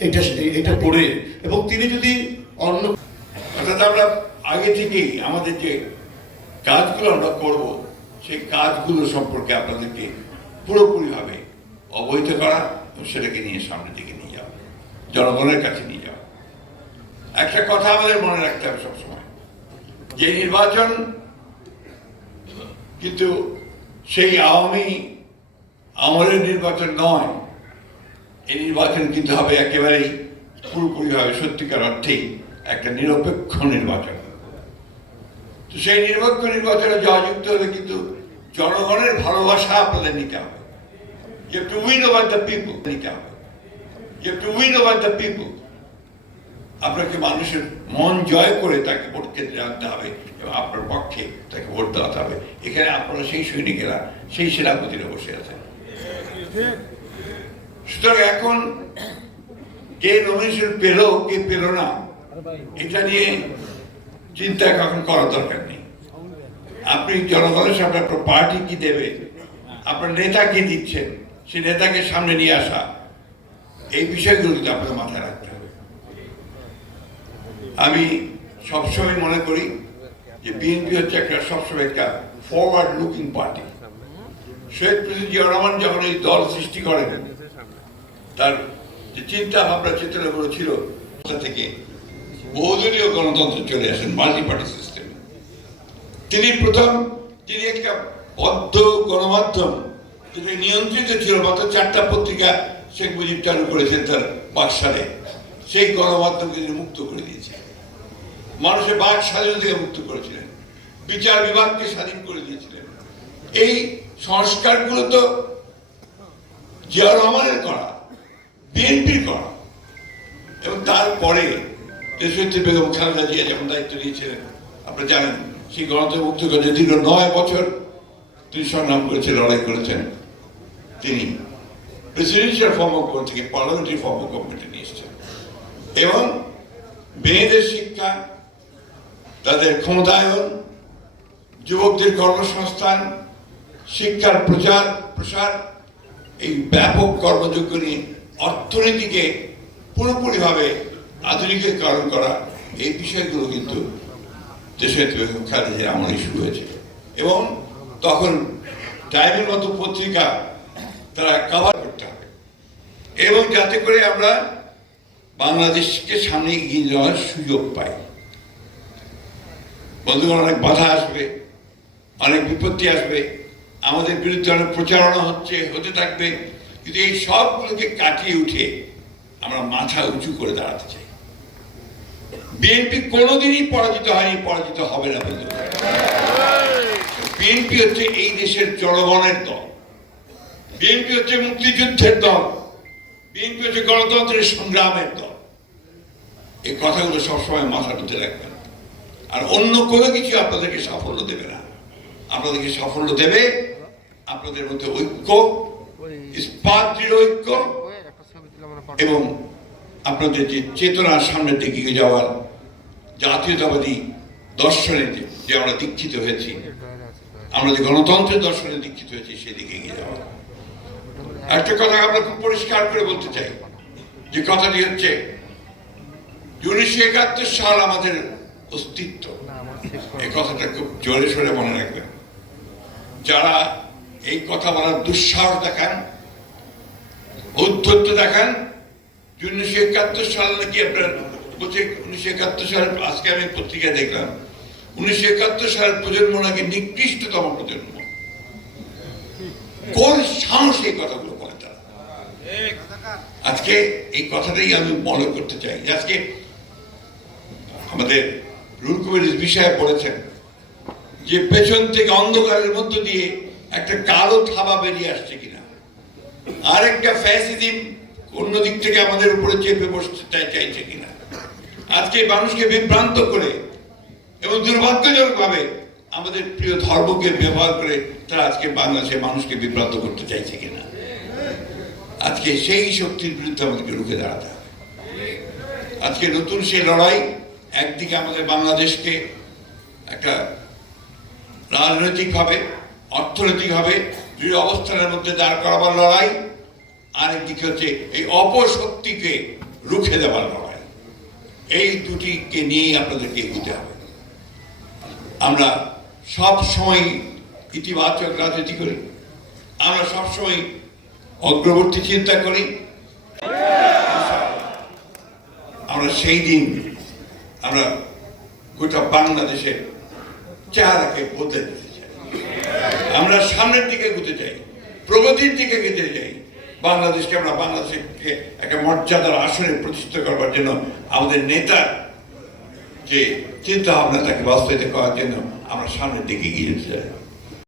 এটা এটা পড়ে। এবং তিনি যদি অন্য অর্থাৎ আমরা আগে থেকেই আমাদের যে কাজগুলো আমরা করব, সেই কাজগুলো সম্পর্কে আপনাদেরকে পুরোপুরিভাবে অবহিত করা সেটাকে নিয়ে সামনের দিকে নিয়ে যাওয়া, জনগণের কাছে নিয়ে যাওয়া। একটা কথা আমাদের মনে রাখতে হবে সবসময়। যে নির্বাচন কিন্তু সেই আওয়ামী আমলের নির্বাচন নয় এই নির্বাচন কিন্তু হবে একেবারেই পুরোপুরিভাবে সত্যিকার অর্থেই একটা নিরপেক্ষ নির্বাচন। তো সেই নিরপেক্ষ নির্বাচনে জয়যুক্ত হলে কিন্তু জনগণের ভালোবাসা আপনাদের নিতে হবে। Have to win over the people, নিতে হবে। Have to win over the people আপনাকে মানুষের মন জয় করে তাকে ভোট কেন্দ্রে আনতে হবে এবং আপনার পক্ষে তাকে ভোট দেওয়াতে হবে। এখানে আপনারা সেই সৈনিকেরা, সেই সেনাপতিরা বসে আছেন। সুতরাং এখন কে নমিনেশন পেল, কে পেল না, এটা নিয়ে চিন্তা এখন করার দরকার নেই। আপনি জনগণের সামনে আপনার পার্টি কি দেবে, আপনার নেতা কি দিচ্ছেন, সে নেতাকে সামনে নিয়ে আসা, এই বিষয়গুলো কিন্তু আপনার মাথায় রাখতে হবে। আমি সবসময় মনে করি যে বিএনপি হচ্ছে একটা সবসময় একটা ফরওয়ার্ড লুকিং পার্টি শহীদ প্রেসিডেন্ট জিয়া রহমান যখন এই দল সৃষ্টি করেন তার যে চিন্তা ভাবনা চেতনাগুলো ছিল থেকে বহুদলীয় গণতন্ত্র চলে আসেন মাল্টি পার্টি সিস্টেম তিনি প্রথম, তিনি একটা বদ্ধ গণমাধ্যম, যেটা নিয়ন্ত্রিত ছিল, মাত্র চারটা পত্রিকা শেখ মুজিব চালু করেছেন তার বাকশালে। সেই গণমাধ্যমকে তিনি মুক্ত করে দিয়েছেন মানুষের বাক স্বাধীনতা থেকে মুক্ত করেছিলেন। বিচার বিভাগকে স্বাধীন করে দিয়েছিলেন। এই সংস্কারগুলো তো জিয়া রহমানের করা। বিএনপির করা। এবং তারপরে দেশনেত্রী বেগম খালেদা জিয়া যখন দায়িত্ব নিয়েছিলেন আপনারা জানেন, সেই গণতন্ত্র মুক্ত করে দীর্ঘ নয় বছর তিনি সংগ্রাম করেছেন, লড়াই করেছেন। তিনি প্রেসিডেন্সিয়াল ফর্ম অফ গভর্নমেন্ট থেকে পার্লামেন্টারি ফর্ম অফ গভর্নমেন্টে নিয়ে এসেছেন। এবং মেয়েদের শিক্ষা, তাদের ক্ষমতায়ন, যুবকদের কর্মসংস্থান, শিক্ষার প্রচার, প্রসার, এই ব্যাপক কর্মযোগ্য নিয়ে অর্থনীতিকে পুরোপুরিভাবে আধুনিকীকরণ করা এই বিষয়গুলো কিন্তু দেশের খালেদের আমলেই শুরু হয়েছে। এবং তখন টাইমের মতো পত্রিকা তারা কভার করতে হবে। এবং যাতে করে আমরা বাংলাদেশকে সামনে এগিয়ে যাওয়ার সুযোগ পাই। বন্ধুগণ, অনেক বাধা আসবে, অনেক বিপত্তি আসবে। আমাদের বিরুদ্ধে অনেক প্রচারণা হচ্ছে, হতে থাকবে। কিন্তু এই সবগুলোকে কাটিয়ে উঠে আমরা মাথা উঁচু করে দাঁড়াতে চাই। বিএনপি কোনোদিনই পরাজিত হয়নি, পরাজিত হবে না বন্ধু বিএনপি হচ্ছে এই দেশের জনগণের দল। বিএনপি হচ্ছে মুক্তিযুদ্ধের দল। বিএনপি হচ্ছে গণতন্ত্রের সংগ্রামের দল। এই কথাগুলো সবসময় মাথার মধ্যে রাখবেন। আর অন্য কোনো কিছু আপনাদেরকে সাফল্য দেবে না। আপনাদেরকে সাফল্য দেবে আপনাদের মধ্যে ঐক্য ইস্পাত দৃঢ় ঐক্য এবং আপনাদের যে চেতনার সামনের দিকে এগিয়ে যাওয়ার জাতীয়তাবাদী দর্শনে যে- যে আমরা দীক্ষিত হয়েছি আমরা যে গণতন্ত্রের দর্শনে দীক্ষিত হয়েছি সেদিকে এগিয়ে যাওয়া। একটা কথা আমরা খুব পরিষ্কার করে বলতে চাই যে কথাটি হচ্ছে উনিশশো একাত্তর সাল আমাদের অস্তিত্ব। এই কথাটা খুব জোরে সোরে মনে রাখবেন। যারা এই কথা বলার দুঃসাহস দেখান, ঔদ্ধত্য দেখান উনিশশো একাত্তর সাল নাকি আপনার বলছে উনিশশো একাত্তর সালের আজকে আমি পত্রিকায় দেখলাম, উনিশশো একাত্তর সালের প্রজন্ম নাকি নিকৃষ্টতম প্রজন্ম। কোন সাহস এই কথাগুলো বলে তারা? আজকে এই কথাটাই আমি মনে করতে চাই আজকে আমাদের রুল কবির বিষয়ে বলেছেন যে পেছন থেকে অন্ধকারের মধ্য দিয়ে একটা কালো থাবা বেরিয়ে আসছে কিনা। আরেকটা ফ্যাসিজম অন্য দিক থেকে আমাদের উপরে চেপে বসতে চাইছে কিনা। আজকে মানুষকে বিভ্রান্ত করে এবং দুর্ভাগ্যজনক ভাবে আমাদের প্রিয় ধর্মকে ব্যবহার করে তারা আজকে বাংলাদেশের মানুষকে বিভ্রান্ত করতে চাইছে কিনা। আজকে সেই শক্তির বিরুদ্ধে আমাদেরকে রুখে দাঁড়াতে হবে। আজকে নতুন সেই লড়াই একদিকে আমাদের বাংলাদেশকে একটা রাজনৈতিকভাবে অর্থনৈতিকভাবে দৃঢ় অবস্থানের মধ্যে দাঁড় করাবার লড়াই আরেকদিকে হচ্ছে এই অপশক্তিকে রুখে দেওয়ার লড়াই। এই দুটিকে নিয়েই আপনাদেরকে এগোতে হবে। আমরা সব সময় ইতিবাচক রাজনীতি করি, আমরা সবসময় অগ্রবর্তী চিন্তা করি। আমরা সেই দিন আমরা গোটা বাংলাদেশের চেহারাকে বদলে দিতে চাই আমরা সামনের দিকে গুতে যাই, প্রগতির দিকে গেতে চাই বাংলাদেশকে আমরা বাংলাদেশকে একটা মর্যাদার আসনে প্রতিষ্ঠিত করবার জন্য আমাদের নেতা যে চিন্তা ভাবনা তাকে বাস্তবায়িত করার জন্য আমরা সামনের দিকে গিয়ে যেতে চাই।